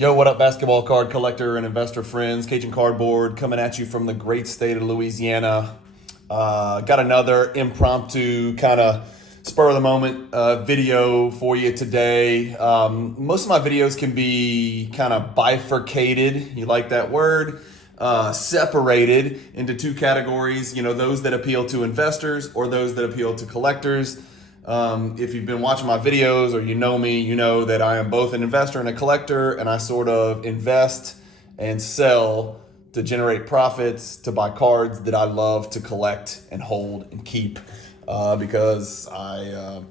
Yo, what up, basketball card collector and investor friends? Cajun Cardboard coming at you from the great state of Louisiana. Got another impromptu kind of spur of the moment video for you today. Most of my videos can be kind of bifurcated. You like that word? Separated into two categories. You know, those that appeal to investors or those that appeal to collectors. If you've been watching my videos or you know me, you know that I am both an investor and a collector, and I sort of invest and sell to generate profits to buy cards that I love to collect and hold and keep because I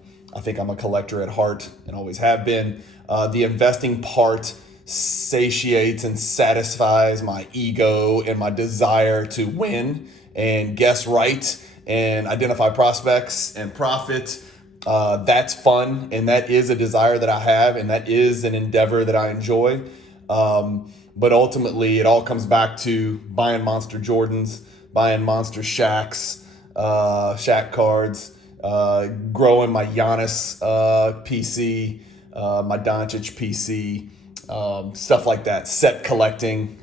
think I'm a collector at heart and always have been. The investing part satiates and satisfies my ego and my desire to win and guess right and identify prospects and profit. That's fun, and that is a desire that I have, and that is an endeavor that I enjoy. But ultimately, it all comes back to buying monster Jordans, buying monster Shaqs, Shaq cards, growing my Giannis PC, my Doncic PC, stuff like that, set collecting,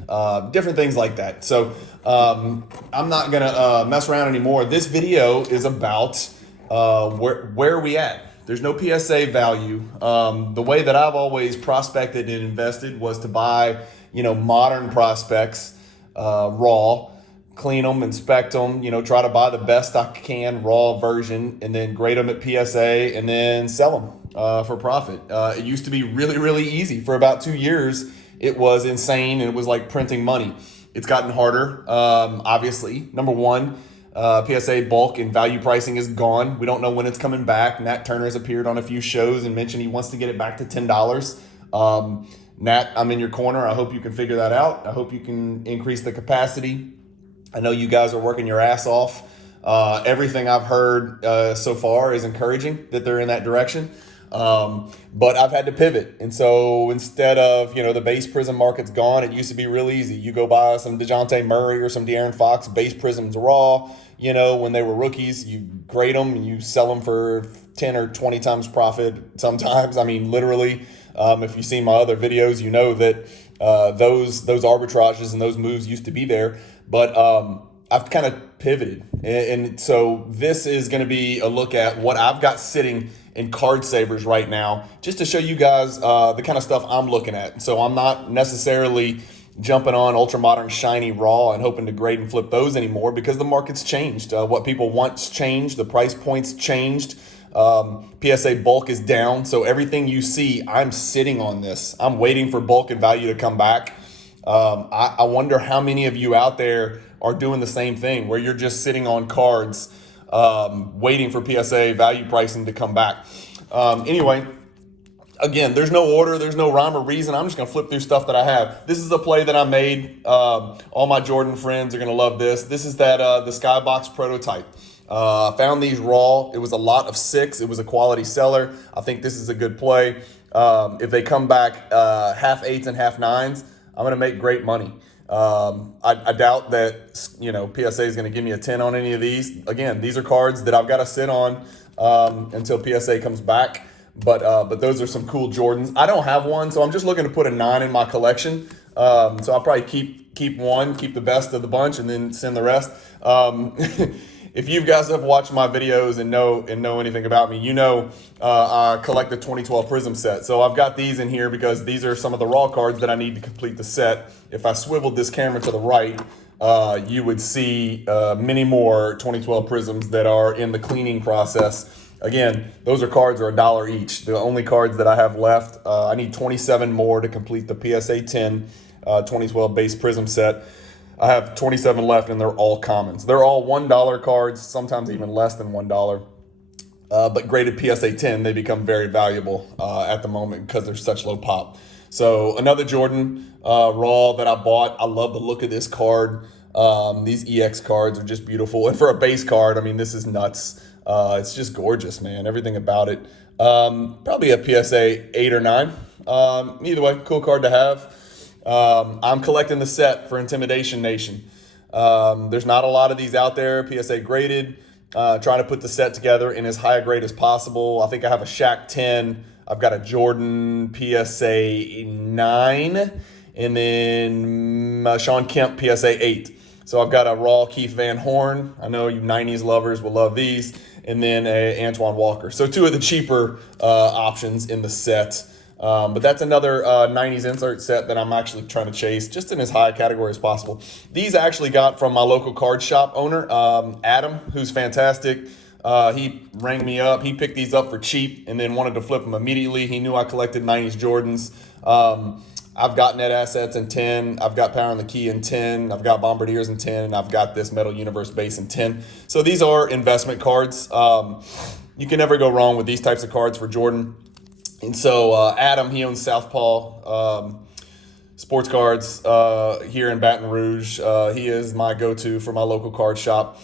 different things like that. So I'm not going to mess around anymore. This video is about where are we at? There's no PSA value. The way that I've always prospected and invested was to buy, modern prospects, raw, clean them, inspect them, try to buy the best I can raw version and then grade them at PSA and then sell them for profit. It used to be really, really easy. For about 2 years, it was insane and it was like printing money. It's gotten harder, obviously. Number one, PSA bulk and value pricing is gone. We don't know when it's coming back. Nat Turner has appeared on a few shows and mentioned he wants to get it back to $10. Nat, I'm in your corner. I hope you can figure that out. I hope you can increase the capacity. I know you guys are working your ass off. Everything I've heard so far is encouraging that they're in that direction. But I've had to pivot. And so instead of, the base Prism market's gone, it used to be real easy. You go buy some DeJounte Murray or some De'Aaron Fox, base Prisms raw, when they were rookies, you grade them and you sell them for 10 or 20 times profit sometimes. I mean, literally, if you've seen my other videos, you know that those arbitrages and those moves used to be there. But I've kind of pivoted. And so this is going to be a look at what I've got sitting in card savers right now, just to show you guys the kind of stuff I'm looking at. So I'm not necessarily jumping on ultra modern shiny raw and hoping to grade and flip those anymore because the market's changed. What people want's changed. The price points changed. PSA bulk is down. So everything you see, I'm sitting on this. I'm waiting for bulk and value to come back. I wonder how many of you out there are doing the same thing where you're just sitting on cards waiting for PSA value pricing to come back. Anyway, again, there's no order, there's no rhyme or reason. I'm just going to flip through stuff that I have. This is a play that I made. All my Jordan friends are going to love this. This is that the Skybox prototype. Found these raw. It was a lot of 6. It was a quality seller. I think this is a good play. If they come back half 8s and half 9s, I'm going to make great money. I doubt that, PSA is going to give me a 10 on any of these. Again, these are cards that I've got to sit on until PSA comes back. But those are some cool Jordans. I don't have one, so I'm just looking to put a 9 in my collection. So I'll probably keep one, keep the best of the bunch, and then send the rest. If you guys have watched my videos and know anything about me, I collect the 2012 Prism set. So I've got these in here because these are some of the raw cards that I need to complete the set. If I swiveled this camera to the right, you would see many more 2012 Prisms that are in the cleaning process. Again, those cards are $1 each. The only cards that I have left, I need 27 more to complete the PSA 10 2012 base Prism set. I have 27 left, and they're all commons. They're all $1 cards, sometimes even less than $1. But graded PSA 10, they become very valuable at the moment because they're such low pop. So another Jordan raw that I bought. I love the look of this card. These EX cards are just beautiful. And for a base card, I mean, this is nuts. It's just gorgeous, man. Everything about it. Probably a PSA 8 or 9. Either way, cool card to have. I'm collecting the set for Intimidation Nation. There's not a lot of these out there, PSA graded. Trying to put the set together in as high a grade as possible. I think I have a Shaq 10 I've got a Jordan PSA 9, and then Sean Kemp PSA 8. So I've got a raw Keith Van Horn. I know you 90s lovers will love these. And then a Antoine Walker. So two of the cheaper options in the set. But that's another 90s insert set that I'm actually trying to chase, just in as high a category as possible. These I actually got from my local card shop owner, Adam, who's fantastic. He rang me up. He picked these up for cheap and then wanted to flip them immediately. He knew I collected 90s Jordans. I've got Net Assets in 10. I've got Power on the Key in 10. I've got Bombardiers in 10. And I've got this Metal Universe base in 10. So these are investment cards. You can never go wrong with these types of cards for Jordan. And so Adam, he owns Southpaw Sports Cards here in Baton Rouge. He is my go-to for my local card shop.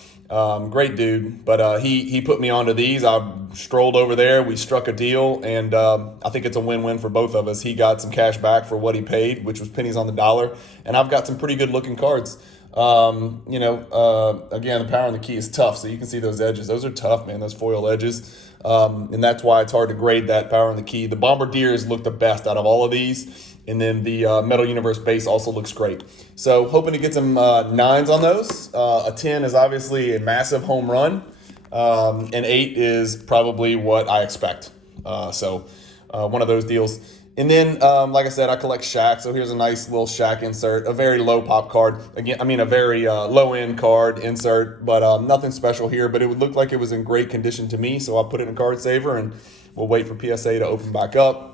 Great dude, but he put me onto these. I strolled over there. We struck a deal, and I think it's a win-win for both of us. He got some cash back for what he paid, which was pennies on the dollar, and I've got some pretty good-looking cards. Again, the Power on the Key is tough, so you can see those edges. Those are tough, man, those foil edges, and that's why it's hard to grade that Power on the Key. The Bombardiers look the best out of all of these. And then the Metal Universe base also looks great. So hoping to get some 9s on those. A 10 is obviously a massive home run. An 8 is probably what I expect. So one of those deals. And then, like I said, I collect Shaq. So here's a nice little Shaq insert. A very low pop card. Again, a very low-end card insert. But nothing special here. But it would look like it was in great condition to me. So I put it in Card Saver. And we'll wait for PSA to open back up.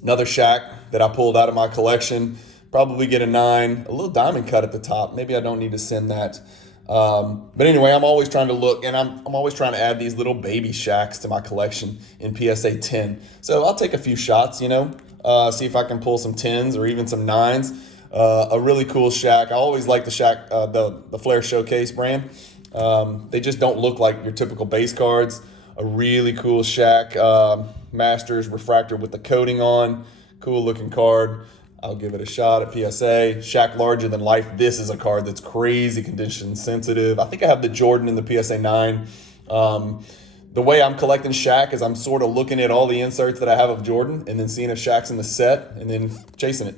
Another Shaq that I pulled out of my collection. Probably get a 9. A little diamond cut at the top. Maybe I don't need to send that. But anyway, I'm always trying to look, and I'm always trying to add these little baby Shaqs to my collection in PSA 10. So I'll take a few shots, see if I can pull some 10s or even some 9s. A really cool Shaq. I always like the Shaq, the Flair Showcase brand. They just don't look like your typical base cards. A really cool Shaq Masters refractor with the coating on. Cool looking card. I'll give it a shot at PSA. Shaq Larger Than Life. This is a card that's crazy condition sensitive. I think I have the Jordan in the PSA 9. The way I'm collecting Shaq is I'm sort of looking at all the inserts that I have of Jordan and then seeing if Shaq's in the set and then chasing it.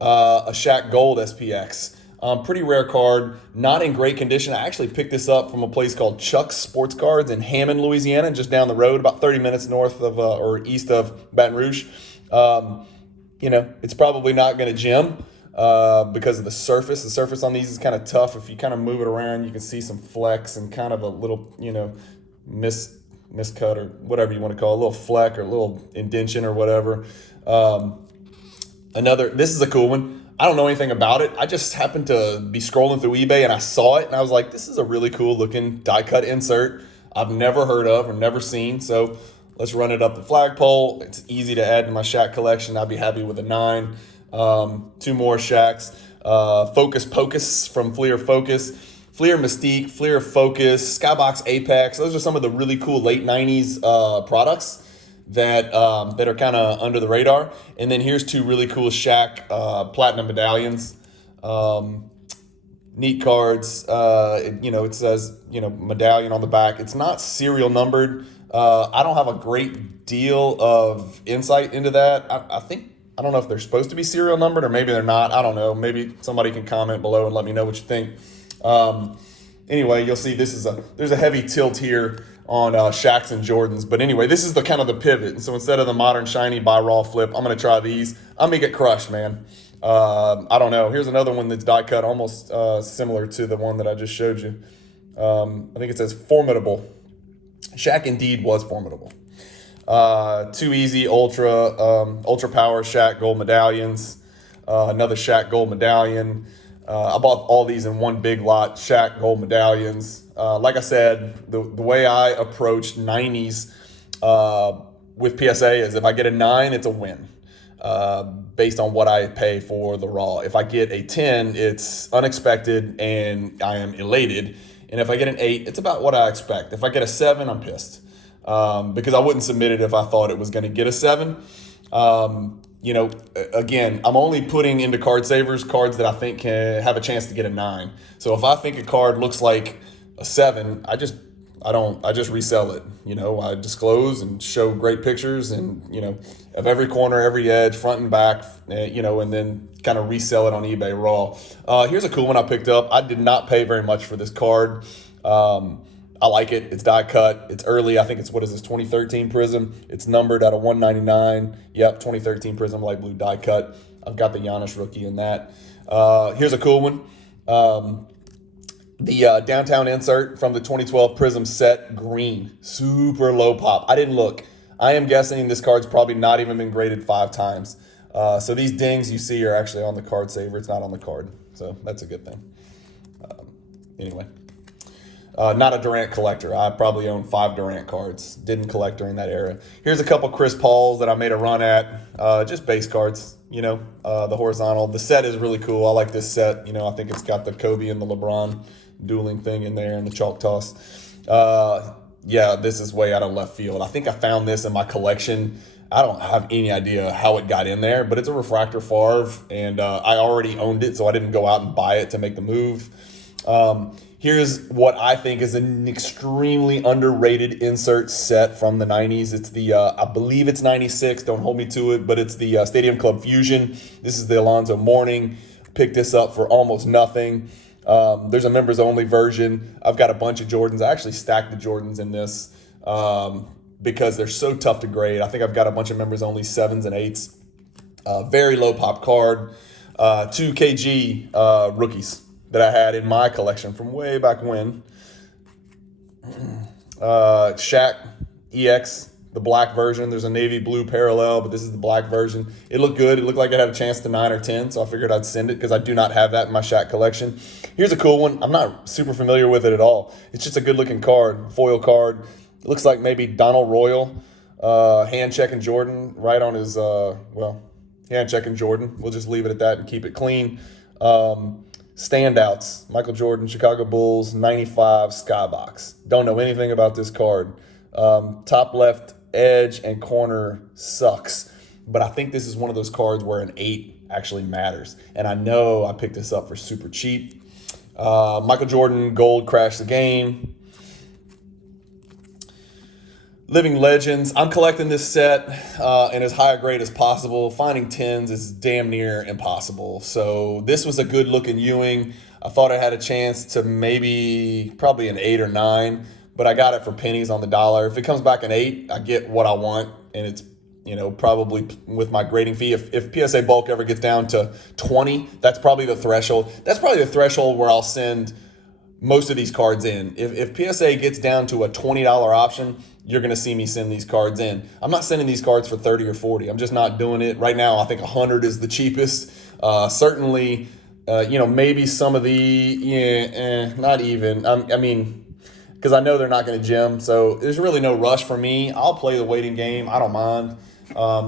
A Shaq Gold SPX. Pretty rare card, not in great condition. I actually picked this up from a place called Chuck's Sports Cards in Hammond, Louisiana, just down the road, about 30 minutes north of or east of Baton Rouge. It's probably not going to gem because of the surface. The surface on these is kind of tough. If you kind of move it around, you can see some flecks and kind of a little, miscut or whatever you want to call it, a little fleck or a little indention or whatever. This is a cool one. I don't know anything about it. I just happened to be scrolling through eBay and I saw it and I was like, this is a really cool looking die cut insert I've never heard of or never seen. So let's run it up the flagpole. It's easy to add to my Shaq collection. I'd be happy with a 9. 2 more Shaqs. Focus Pocus from Fleer Focus. Fleer Mystique, Fleer Focus, Skybox Apex. Those are some of the really cool late 90s products that are kind of under the radar. And then here's 2 really cool Shaq Platinum medallions. Neat cards. It says, medallion on the back. It's not serial numbered. I don't have a great deal of insight into that. I don't know if they're supposed to be serial numbered or maybe they're not. I don't know. Maybe somebody can comment below and let me know what you think. Anyway, you'll see there's a heavy tilt here on Shaqs and Jordans. But anyway, this is the kind of the pivot. And so instead of the modern shiny buy raw flip, I'm going to try these. I'm going to get crushed, man. I don't know. Here's another one that's die cut, almost similar to the one that I just showed you. I think it says formidable. Shaq indeed was formidable. 2 easy ultra power Shaq gold medallions. Another Shaq gold medallion. I bought all these in one big lot, Shaq gold medallions. Like I said, the way I approached 90s with PSA is if I get a 9, it's a win based on what I pay for the raw. If I get a 10, it's unexpected and I am elated. And if I get an 8, it's about what I expect. If I get a 7, I'm pissed because I wouldn't submit it if I thought it was going to get a 7. Again, I'm only putting into card savers cards that I think can have a chance to get a 9. So if I think a card looks like a 7, I I just resell it. I disclose and show great pictures and, of every corner, every edge, front and back, and then kind of resell it on eBay raw. Here's a cool one I picked up. I did not pay very much for this card. I like it. It's die cut. It's early. I think it's, 2013 Prism. It's numbered out of 199. Yep, 2013 Prism light blue die cut. I've got the Giannis rookie in that. Here's a cool one. The downtown insert from the 2012 Prism set, green. Super low pop. I didn't look. I am guessing this card's probably not even been graded 5 times. So these dings you see are actually on the card saver. It's not on the card. So that's a good thing. Anyway. Not a Durant collector. I probably own 5 Durant cards. Didn't collect during that era. Here's a couple Chris Pauls that I made a run at. Just base cards, the horizontal. The set is really cool. I like this set. I think it's got the Kobe and the LeBron dueling thing in there and the chalk toss. Yeah, this is way out of left field. I think I found this in my collection. I don't have any idea how it got in there, but it's a refractor Favre, and I already owned it, so I didn't go out and buy it to make the move. Here's what I think is an extremely underrated insert set from the 90s. It's the, I believe it's 96, don't hold me to it, but it's the Stadium Club Fusion. This is the Alonzo Mourning. Picked this up for almost nothing. There's a members only version. I've got a bunch of Jordans. I actually stacked the Jordans in this because they're so tough to grade. I think I've got a bunch of members only 7s and 8s. Very low pop card. 2 KG rookies that I had in my collection from way back when. Shaq EX, the black version. There's a navy blue parallel, but this is the black version. It looked good. It looked like it had a chance to 9 or 10, so I figured I'd send it because I do not have that in my Shaq collection. Here's a cool one. I'm not super familiar with it at all. It's just a good-looking card, foil card. It looks like maybe Donald Royal, hand-checking Jordan right on his, hand-checking Jordan. We'll just leave it at that and keep it clean. Standouts, Michael Jordan, Chicago Bulls, 95 Skybox. Don't know anything about this card. Top left edge and corner sucks. But I think this is one of those cards where an 8 actually matters. And I know I picked this up for super cheap. Michael Jordan, gold, Crash the Game. Living Legends. I'm collecting this set in as high a grade as possible. Finding 10s is damn near impossible. So this was a good looking Ewing. I thought I had a chance to probably an 8 or 9, but I got it for pennies on the dollar. If it comes back an 8, I get what I want, and it's probably with my grading fee. If PSA bulk ever gets down to 20, that's probably the threshold. That's probably the threshold where I'll send most of these cards in. If PSA gets down to a $20 option, you're going to see me send these cards in. I'm not sending these cards for 30 or 40. I'm just not doing it. Right now, I think 100 is the cheapest. Certainly, maybe some of not even. I mean, because I know they're not going to gem. So there's really no rush for me. I'll play the waiting game. I don't mind.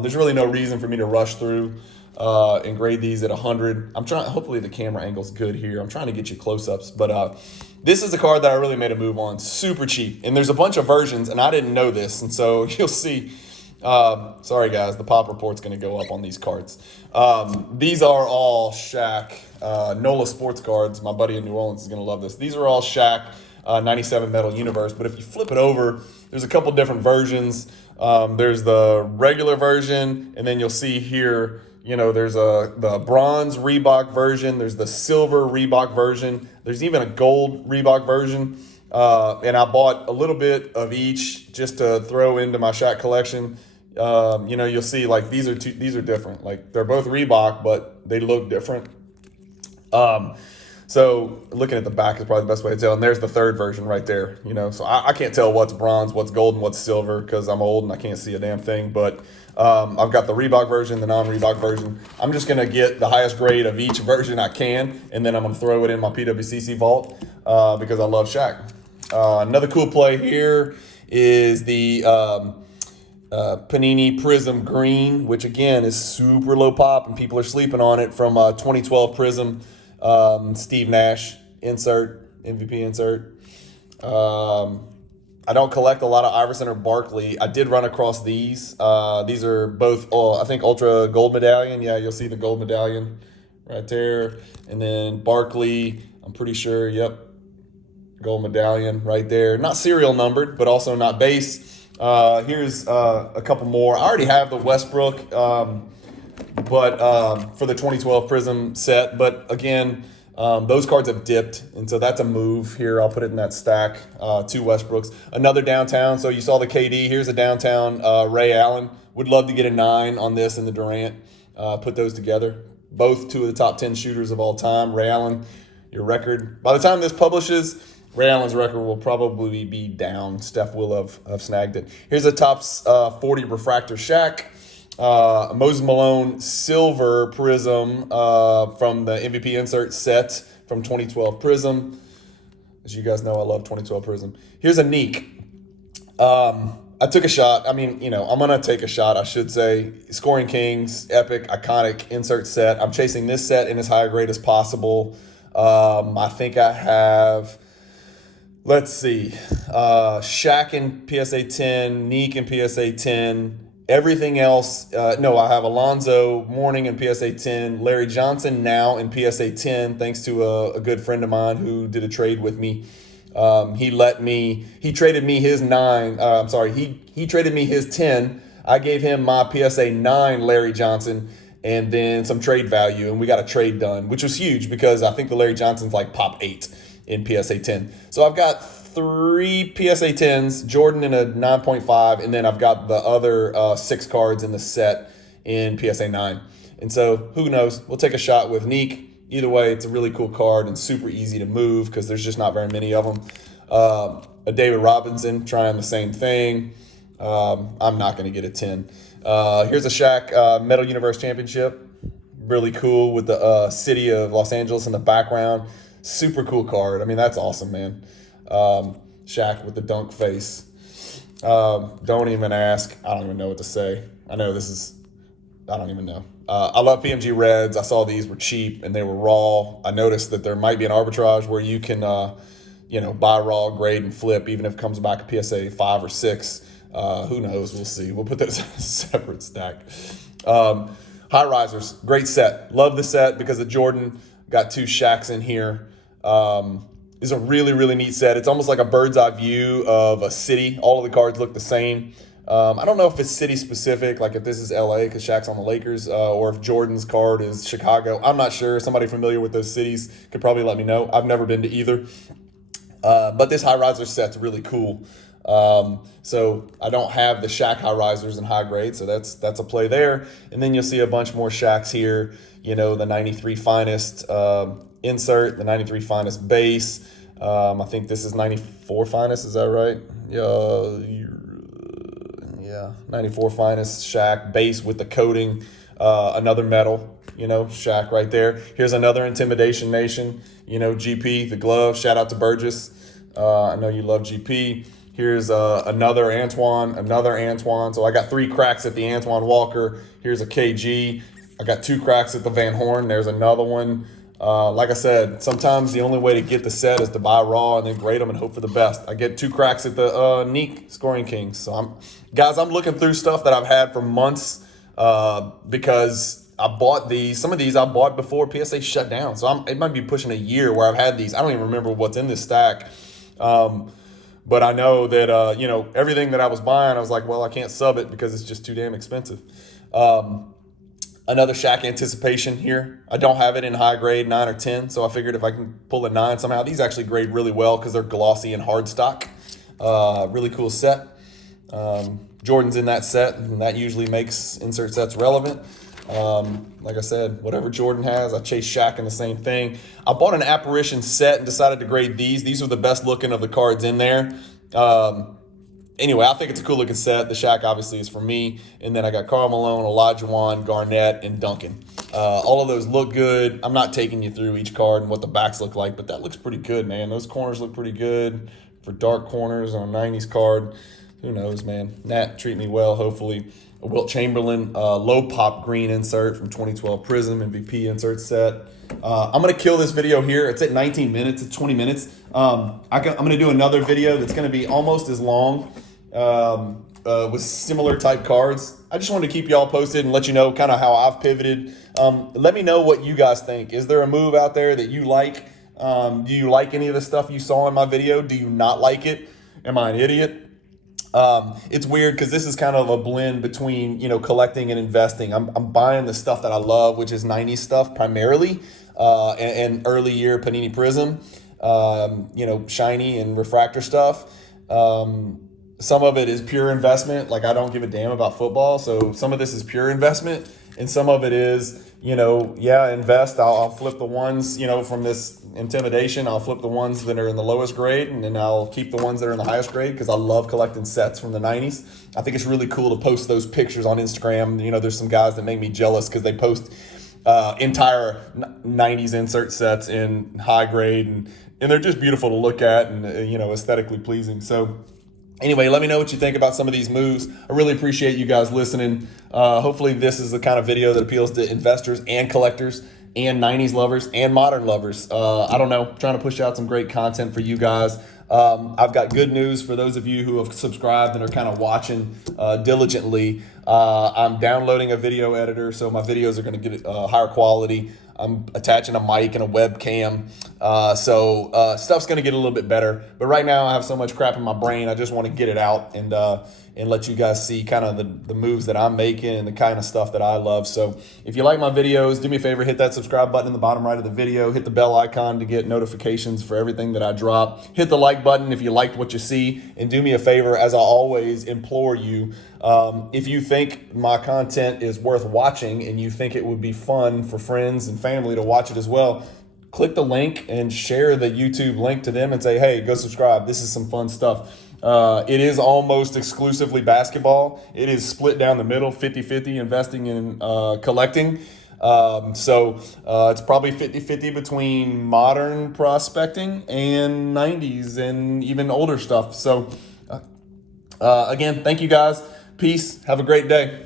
There's really no reason for me to rush through and grade these at 100. Hopefully the camera angle's good here. I'm trying to get you close-ups, but this is a card that I really made a move on. Super cheap. And there's a bunch of versions, and I didn't know this. And so you'll see. Sorry, guys. The pop report's going to go up on these cards. These are all Shaq NOLA sports cards. My buddy in New Orleans is going to love this. These are all Shaq 97 Metal Universe. But if you flip it over, there's a couple different versions. There's the regular version, and then you'll see here, there's the bronze Reebok version. There's the silver Reebok version. There's even a gold Reebok version. And I bought a little bit of each just to throw into my Shaq collection. You'll see like these are different. Like they're both Reebok, but they look different. So looking at the back is probably the best way to tell. And there's the third version right there. So I can't tell what's bronze, what's gold, and what's silver because I'm old and I can't see a damn thing. But I've got the Reebok version, the non-Reebok version. I'm just going to get the highest grade of each version I can, and then I'm going to throw it in my PWCC vault because I love Shaq. Another cool play here is the Panini Prism Green, which again is super low pop, and people are sleeping on it from 2012 Prism. Steve Nash insert, MVP insert. I don't collect a lot of Iverson or Barkley. I did run across these. These are both, I think, Ultra Gold Medallion. Yeah, you'll see the gold medallion right there. And then Barkley, I'm pretty sure, yep. gold medallion right there. Not serial numbered, but also not base. Here's a couple more. I already have the Westbrook, but for the 2012 Prism set. But again, those cards have dipped, and so that's a move here. I'll put it in that stack. Two Westbrooks. Another downtown. So you saw the KD. Here's a downtown Ray Allen. Would love to get a 9 on this and the Durant. Put those together. Both two of the top 10 shooters of all time. Ray Allen, your record. By the time this publishes, Ray Allen's record will probably be down. Steph will have snagged it. Here's a top 40 refractor Shaq. Moses Malone silver Prism from the MVP insert set from 2012 Prism. As you guys know, I love 2012 Prism. Here's a Neek. I took a shot. I mean, I'm going to take a shot, I should say. Scoring Kings, epic, iconic insert set. I'm chasing this set in as high a grade as possible. I think I have, let's see, Shaq in PSA 10, Neek in PSA 10. Everything else, no, I have Alonzo Mourning in PSA 10, Larry Johnson now in PSA 10, thanks to a good friend of mine who did a trade with me. He traded me his 9, he traded me his 10. I gave him my PSA 9 Larry Johnson and then some trade value, and we got a trade done, which was huge because I think the Larry Johnson's like pop 8 in PSA 10. So I've got 3 PSA 10s, Jordan in a 9.5, and then I've got the other 6 cards in the set in PSA 9. And so who knows? We'll take a shot with Neek. Either way, it's a really cool card and super easy to move because there's just not very many of them. A David Robinson trying the same thing. I'm not going to get a 10. Here's a Shaq Metal Universe Championship. Really cool with the city of Los Angeles in the background. Super cool card. I mean, that's awesome, man. Shaq with the dunk face. Don't even ask. I don't even know what to say. I don't even know. I love PMG Reds. I saw these were cheap and they were raw. I noticed that there might be an arbitrage where you can, buy raw, grade, and flip, even if it comes back a PSA 5 or 6. Who knows? We'll see. We'll put this in a separate stack. High Risers, great set. Love the set because of Jordan. Got 2 Shaqs in here. It's a really, really neat set. It's almost like a bird's eye view of a city. All of the cards look the same. I don't know if it's city specific, like if this is LA because Shaq's on the Lakers, or if Jordan's card is Chicago. I'm not sure. Somebody familiar with those cities could probably let me know. I've never been to either. But this High Riser set's really cool. So I don't have the Shaq High Risers in high grade, so that's a play there. And then you'll see a bunch more Shaqs here. The 93 Finest insert, the 93 Finest base. I think this is 94 Finest. Is that right? Yeah, 94 Finest Shaq base with the coating, another metal, Shaq right there. Here's another Intimidation Nation, GP, the glove. Shout out to Burgess. I know you love GP. Here's another Antoine. So I got 3 cracks at the Antoine Walker. Here's a KG. I got 2 cracks at the Van Horn. There's another one. Like I said, sometimes the only way to get the set is to buy raw and then grade them and hope for the best. I get 2 cracks at the Neek Scoring Kings. So I'm looking through stuff that I've had for months because I bought these. Some of these I bought before PSA shut down. So it might be pushing a year where I've had these. I don't even remember what's in this stack. But I know that, everything that I was buying, I was like, well, I can't sub it because it's just too damn expensive. Another Shaq Anticipation here. I don't have it in high grade, 9 or 10, so I figured if I can pull a 9 somehow. These actually grade really well because they're glossy and hard stock. Really cool set. Jordan's in that set, and that usually makes insert sets relevant. Like I said, whatever Jordan has, I chase Shaq in the same thing. I bought an Apparition set and decided to grade these. These are the best looking of the cards in there. Anyway, I think it's a cool looking set. The Shaq obviously is for me. And then I got Karl Malone, Olajuwon, Garnett, and Duncan. All of those look good. I'm not taking you through each card and what the backs look like, but that looks pretty good, man. Those corners look pretty good for dark corners on a 90s card. Who knows, man. Nat, treat me well, hopefully. A Wilt Chamberlain low pop green insert from 2012 Prism MVP insert set. I'm going to kill this video here. It's at 19 minutes. It's 20 minutes. I'm going to do another video that's going to be almost as long with similar type cards. I just wanted to keep y'all posted and let you know kind of how I've pivoted. Let me know what you guys think. Is there a move out there that you like? Do you like any of the stuff you saw in my video? Do you not like it? Am I an idiot? It's weird because this is kind of a blend between, collecting and investing. I'm buying the stuff that I love, which is 90s stuff primarily, and early year Panini Prism, shiny and refractor stuff. Some of it is pure investment. Like, I don't give a damn about football. So some of this is pure investment, and some of it is, invest. I'll flip the ones, from this intimidation. I'll flip the ones that are in the lowest grade, and then I'll keep the ones that are in the highest grade because I love collecting sets from the 90s. I think it's really cool to post those pictures on Instagram. There's some guys that make me jealous because they post entire 90s insert sets in high grade, and they're just beautiful to look at and, aesthetically pleasing. So anyway, let me know what you think about some of these moves. I really appreciate you guys listening. Hopefully this is the kind of video that appeals to investors and collectors and 90s lovers and modern lovers. I don't know, trying to push out some great content for you guys. I've got good news for those of you who have subscribed and are kind of watching diligently. I'm downloading a video editor, so my videos are going to get higher quality. I'm attaching a mic and a webcam. So stuff's going to get a little bit better. But right now I have so much crap in my brain. I just want to get it out and let you guys see kind of the moves that I'm making and the kind of stuff that I love. So if you like my videos, do me a favor, hit that subscribe button in the bottom right of the video. Hit the bell icon to get notifications for everything that I drop. Hit the like button if you liked what you see. And do me a favor, as I always implore you, if you think my content is worth watching and you think it would be fun for friends and family to watch it as well, click the link and share the YouTube link to them and say, hey, go subscribe. This is some fun stuff. It is almost exclusively basketball. It is split down the middle, 50-50 investing in collecting. So it's probably 50-50 between modern prospecting and 90s and even older stuff. So again, thank you guys. Peace. Have a great day.